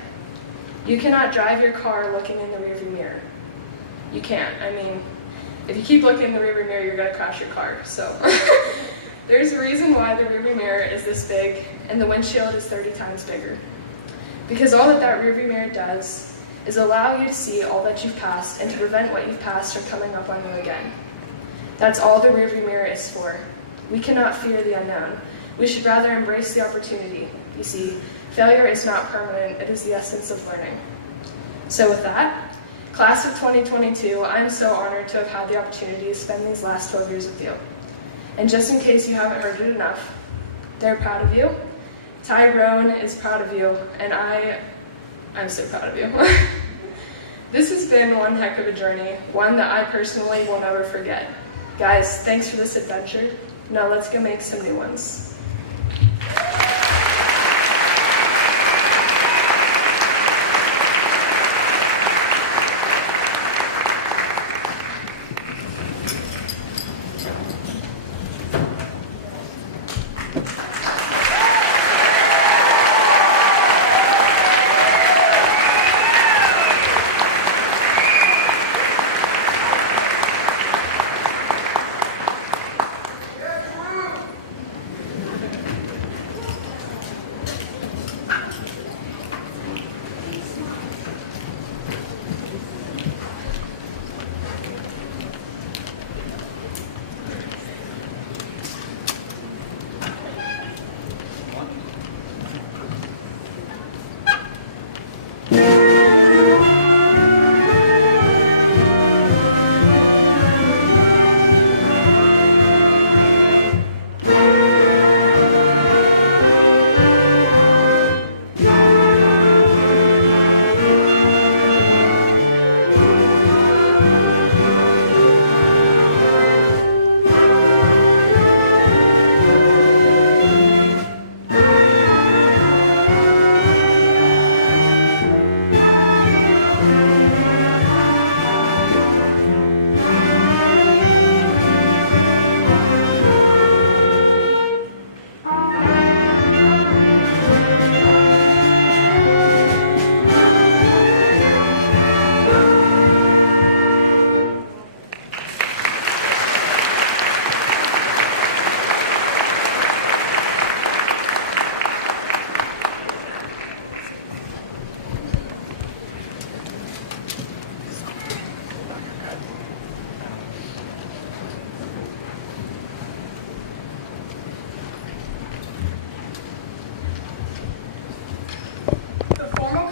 You cannot drive your car looking in the rearview mirror. You can't. I mean, if you keep looking in the rearview mirror, you're going to crash your car. So there's a reason why the rearview mirror is this big and the windshield is 30 times bigger. Because all that rearview mirror does is allow you to see all that you've passed and to prevent what you've passed from coming up on you again. That's all the rearview mirror is for. We cannot fear the unknown. We should rather embrace the opportunity. You see, failure is not permanent, it is the essence of learning. So with that, class of 2022, I'm so honored to have had the opportunity to spend these last 12 years with you. And just in case you haven't heard it enough, they're proud of you. Tyrone is proud of you, and I'm so proud of you. This has been one heck of a journey, one that I personally will never forget. Guys, thanks for this adventure. Now let's go make some new ones.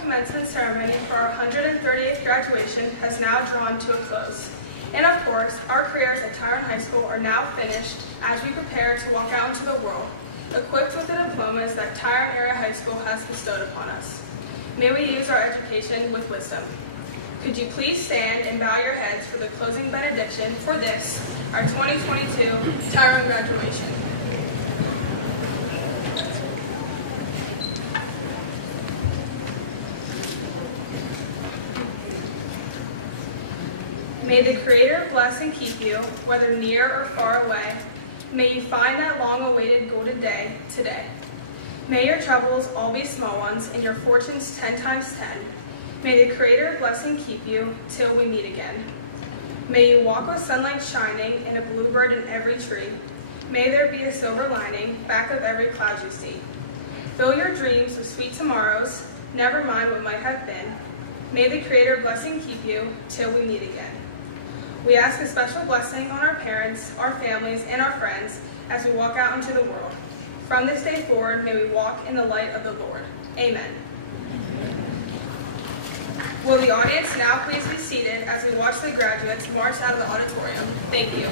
Commencement ceremony for our 138th graduation has now drawn to a close. And of course, our careers at Tyrone High School are now finished as we prepare to walk out into the world, equipped with the diplomas that Tyrone Area High School has bestowed upon us. May we use our education with wisdom. Could you please stand and bow your heads for the closing benediction for this, our 2022 Tyrone graduation. May the Creator bless and keep you, whether near or far away. May you find that long-awaited golden day today. May your troubles all be small ones and your fortunes 10 times 10. May the Creator bless and keep you till we meet again. May you walk with sunlight shining and a bluebird in every tree. May there be a silver lining back of every cloud you see. Fill your dreams with sweet tomorrows, never mind what might have been. May the Creator bless and keep you till we meet again. We ask a special blessing on our parents, our families, and our friends as we walk out into the world. From this day forward, may we walk in the light of the Lord. Amen. Will the audience now please be seated as we watch the graduates march out of the auditorium? Thank you.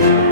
Thank you.